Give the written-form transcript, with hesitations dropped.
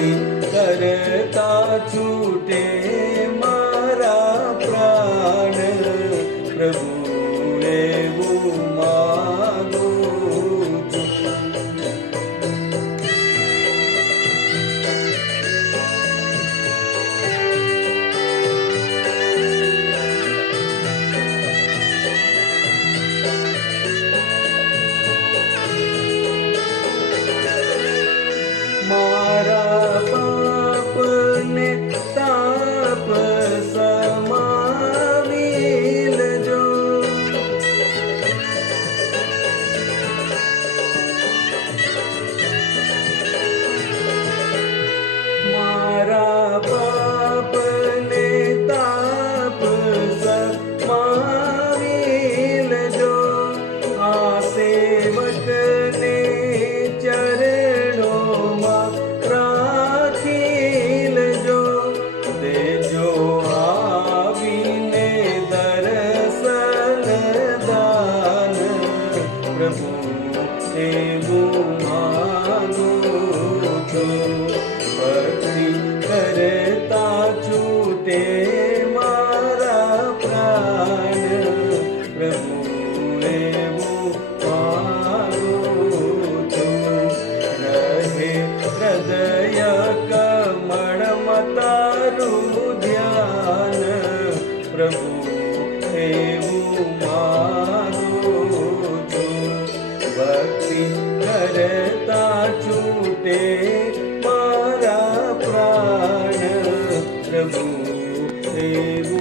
ભક્તિ કરતા છૂટે મારા પ્રાણ પ્રભુ એવું માગું છું. મારા પાપને તાપ સમાવી લેજો. મારા પાપને તાપ સમાવી લેજો. આ સેવકને ચરણોમાં રાખી લેજો. દેજો આવીને દર્શન દાન પ્રભુ એવું માગું છું. ભક્તિ કરતા છૂટે મારા પ્રાણ પ્રભુ એવું માગું છું. રહે હૃદય કમળમાં તારું ધ્યાન પ્રભુ એવું માગું છું. ભક્તિ કરતા છૂટે મારા પ્રાણ પ્રભુ એવું